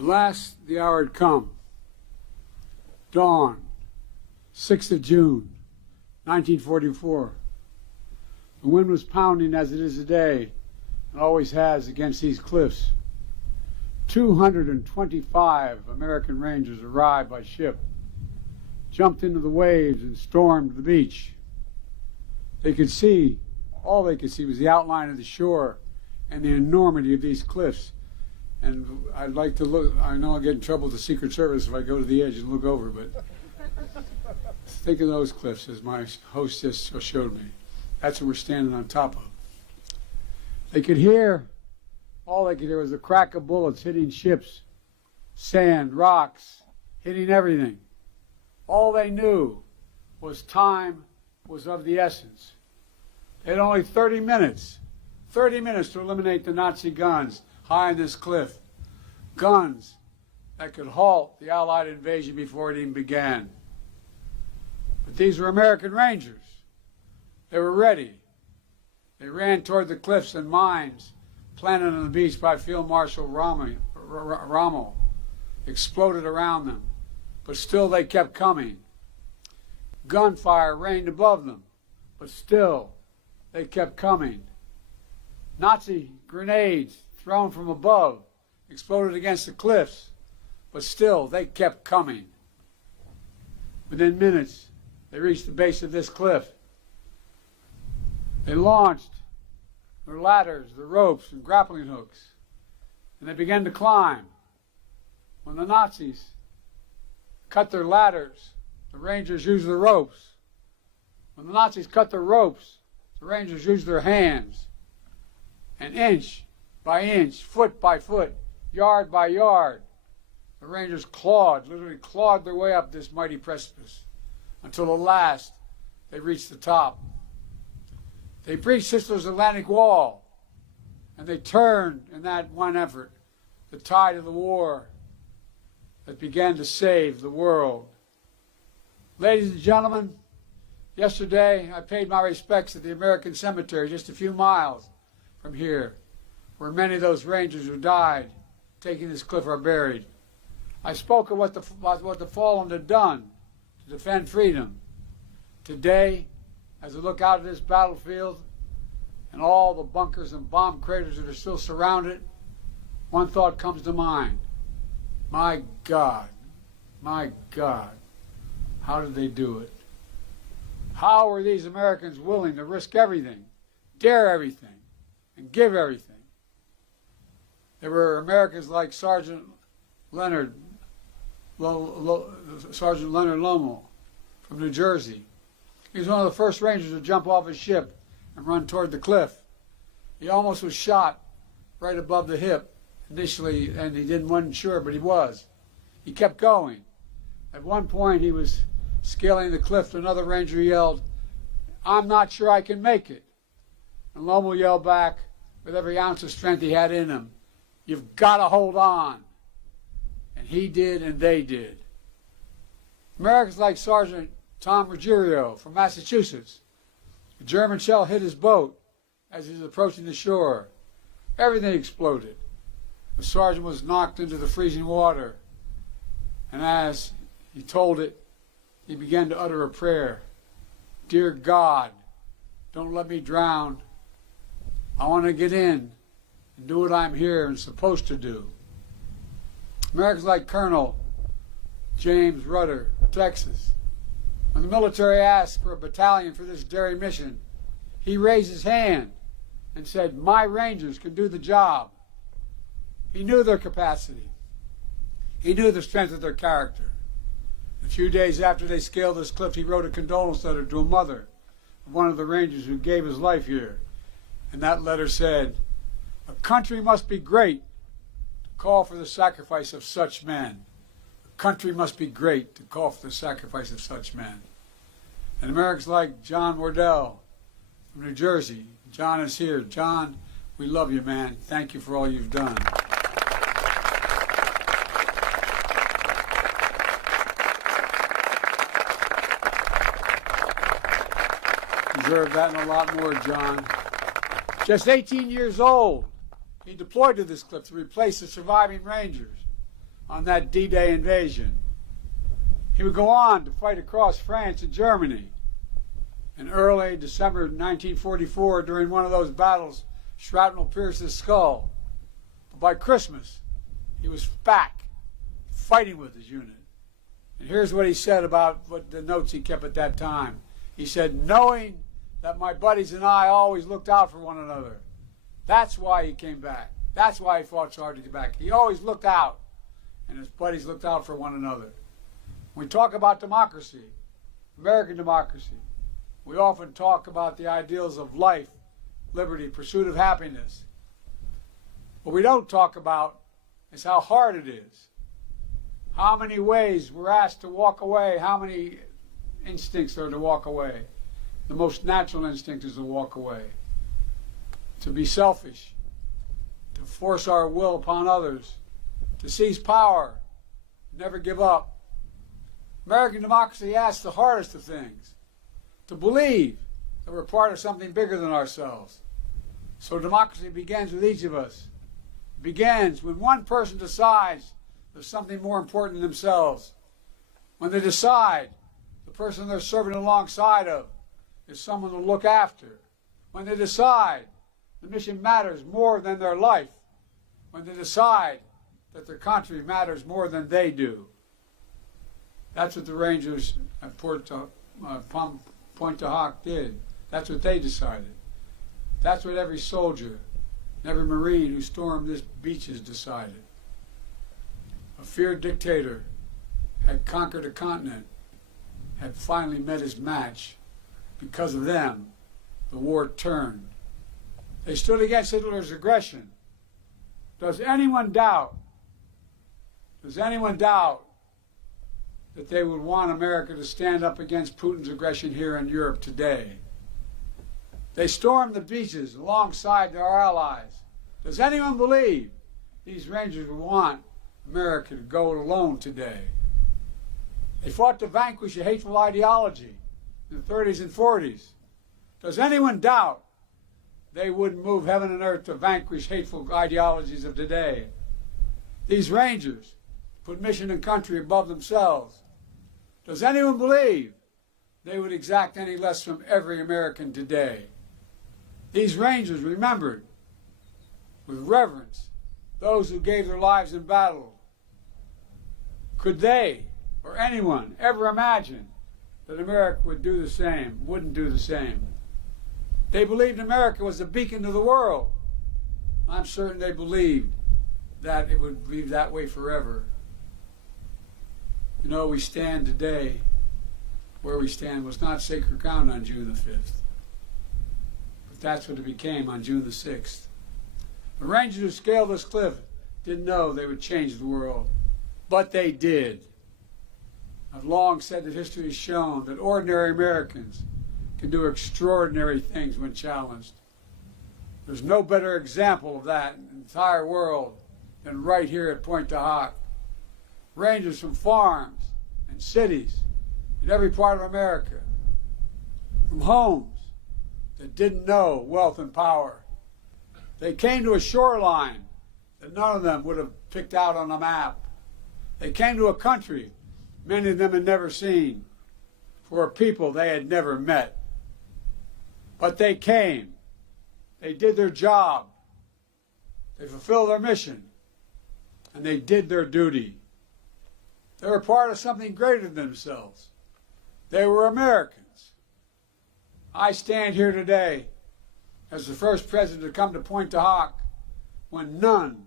At last the hour had come. Dawn, 6th of June, 1944. The wind was pounding as it is today, and always has against these cliffs. 225 American Rangers arrived by ship, jumped into the waves and stormed the beach. They could see, all they could see was the outline of the shore and the enormity of these cliffs. And I'd like to look, I know I'll get in trouble with the Secret Service if I go to the edge and look over, but think of those cliffs as my host just showed me. That's what we're standing on top of. They could hear, all they could hear was the crack of bullets hitting ships, sand, rocks, hitting everything. All they knew was time was of the essence. They had only 30 minutes to eliminate the Nazi guns high on this cliff. Guns that could halt the Allied invasion before it even began. But these were American Rangers. They were ready. They ran toward the cliffs and mines planted on the beach by Field Marshal Rommel exploded around them, but still they kept coming. Gunfire rained above them, but still they kept coming. Nazi grenades thrown from above exploded against the cliffs, but still they kept coming. Within minutes, they reached the base of this cliff. They launched their ladders, their ropes, and grappling hooks, and they began to climb. When the Nazis cut their ladders, the Rangers used the ropes. When the Nazis cut their ropes, the Rangers used their hands. And inch by inch, foot by foot, yard by yard, the Rangers literally clawed their way up this mighty precipice until at last they reached the top. They breached Hitler's Atlantic Wall, and they turned in that one effort the tide of the war that began to save the world. Ladies and gentlemen, yesterday I paid my respects at the American Cemetery just a few miles from here, where many of those Rangers who died taking this cliff are buried. I spoke of what the fallen had done to defend freedom. Today, as I look out at this battlefield and all the bunkers and bomb craters that are still surrounded, one thought comes to mind. My God, how did they do it? How were these Americans willing to risk everything, dare everything, and give everything? There were Americans like Sergeant Leonard Lommel from New Jersey. He was one of the first Rangers to jump off his ship and run toward the cliff. He almost was shot right above the hip initially, and wasn't sure, but he was. He kept going. At one point, he was scaling the cliff. Another Ranger yelled, "I'm not sure I can make it." And Lommel yelled back with every ounce of strength he had in him, "You've got to hold on." And he did, and they did. Americans like Sergeant Tom Ruggiero from Massachusetts. A German shell hit his boat as he was approaching the shore. Everything exploded. The sergeant was knocked into the freezing water. And as he told it, he began to utter a prayer. "Dear God, don't let me drown. I want to get in and do what I'm here and supposed to do." Americans like Colonel James Rudder, Texas. When the military asked for a battalion for this daring mission, he raised his hand and said, "My Rangers can do the job." He knew their capacity. He knew the strength of their character. A few days after they scaled this cliff, he wrote a condolence letter to a mother of one of the Rangers who gave his life here. And that letter said, "A country must be great to call for the sacrifice of such men. A country must be great to call for the sacrifice of such men." And Americans like John Wardell from New Jersey. John is here. John, we love you, man. Thank you for all you've done. Deserve that and a lot more, John. Just 18 years old, he deployed to this cliff to replace the surviving Rangers. on that D-Day invasion. He would go on to fight across France and Germany. In early December 1944, during one of those battles, shrapnel pierced his skull. But by Christmas, he was back, fighting with his unit. And here's what he said about what the notes he kept at that time. He said, knowing that my buddies and I always looked out for one another. That's why he came back. That's why he fought so hard to get back. He always looked out, and his buddies looked out for one another. When we talk about democracy, American democracy, we often talk about the ideals of life, liberty, pursuit of happiness. What we don't talk about is how hard it is. How many ways we're asked to walk away, how many instincts are to walk away. The most natural instinct is to walk away, to be selfish, to force our will upon others, to seize power, never give up. American democracy asks the hardest of things, to believe that we're part of something bigger than ourselves. So democracy begins with each of us. It begins when one person decides there's something more important than themselves. When they decide the person they're serving alongside of is someone to look after. When they decide the mission matters more than their life. When they decide that their country matters more than they do. That's what the Rangers at Pointe du Hoc did. That's what they decided. That's what every soldier and every Marine who stormed this beaches decided. A feared dictator had conquered a continent, had finally met his match. Because of them, the war turned. They stood against Hitler's aggression. Does anyone doubt that they would want America to stand up against Putin's aggression here in Europe today? They stormed the beaches alongside their allies. Does anyone believe these Rangers would want America to go it alone today? They fought to vanquish a hateful ideology in the 30s and 40s. Does anyone doubt they wouldn't move heaven and earth to vanquish hateful ideologies of today? These Rangers put mission and country above themselves. Does anyone believe they would exact any less from every American today? These Rangers remembered with reverence those who gave their lives in battle. Could they or anyone ever imagine that America would do the same, wouldn't do the same? They believed America was a beacon to the world. I'm certain they believed that it would be that way forever. You know, we stand today, where we stand was not sacred ground on June the 5th. But that's what it became on June the 6th. The Rangers who scaled this cliff didn't know they would change the world, but they did. I've long said that history has shown that ordinary Americans can do extraordinary things when challenged. There's no better example of that in the entire world than right here at Pointe du Hoc. Rangers from farms and cities in every part of America, from homes that didn't know wealth and power. They came to a shoreline that none of them would have picked out on a map. They came to a country many of them had never seen, for a people they had never met. But they came. They did their job. They fulfilled their mission. And they did their duty. They were part of something greater than themselves. They were Americans. I stand here today as the first president to come to Pointe du Hoc when none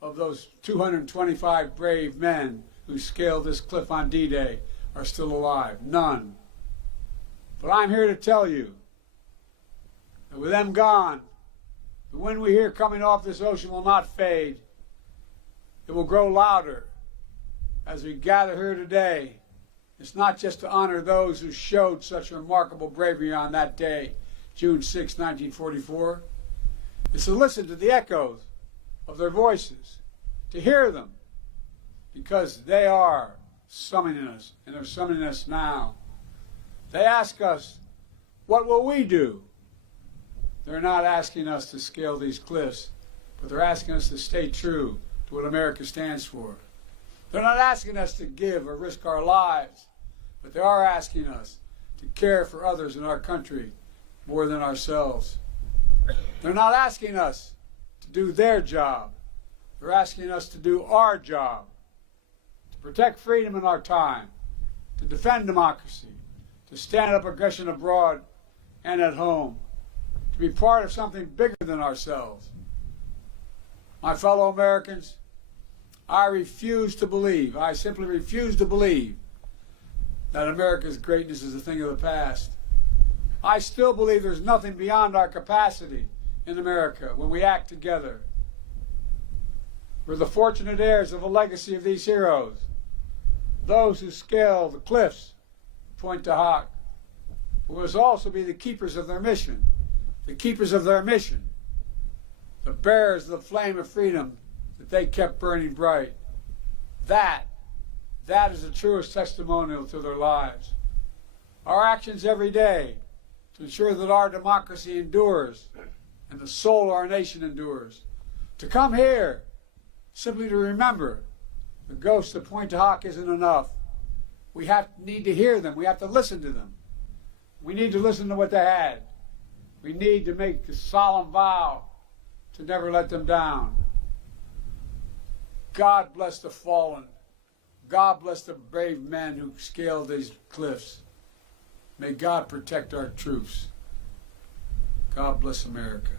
of those 225 brave men who scaled this cliff on D-Day are still alive. None. But I'm here to tell you that with them gone, the wind we hear coming off this ocean will not fade. It will grow louder as we gather here today. It's not just to honor those who showed such remarkable bravery on that day, June 6, 1944. It's to listen to the echoes of their voices, to hear them, because they are summoning us, and they're summoning us now. They ask us, what will we do? They're not asking us to scale these cliffs, but they're asking us to stay true to what America stands for. They're not asking us to give or risk our lives, but they are asking us to care for others in our country more than ourselves. They're not asking us to do their job. They're asking us to do our job, to protect freedom in our time, to defend democracy, to stand up aggression abroad and at home, to be part of something bigger than ourselves. My fellow Americans, I simply refuse to believe that America's greatness is a thing of the past. I still believe there's nothing beyond our capacity in America when we act together. We're the fortunate heirs of the legacy of these heroes, those who scaled the cliffs of Pointe du Hoc. We must also be the keepers of their mission, the bearers of the flame of freedom that they kept burning bright. That is the truest testimonial to their lives. Our actions every day to ensure that our democracy endures and the soul of our nation endures. To come here simply to remember the ghosts of Pointe du Hoc isn't enough. We need to hear them. We have to listen to them. We need to listen to what they had. We need to make a solemn vow to never let them down. God bless the fallen. God bless the brave men who scaled these cliffs. May God protect our troops. God bless America.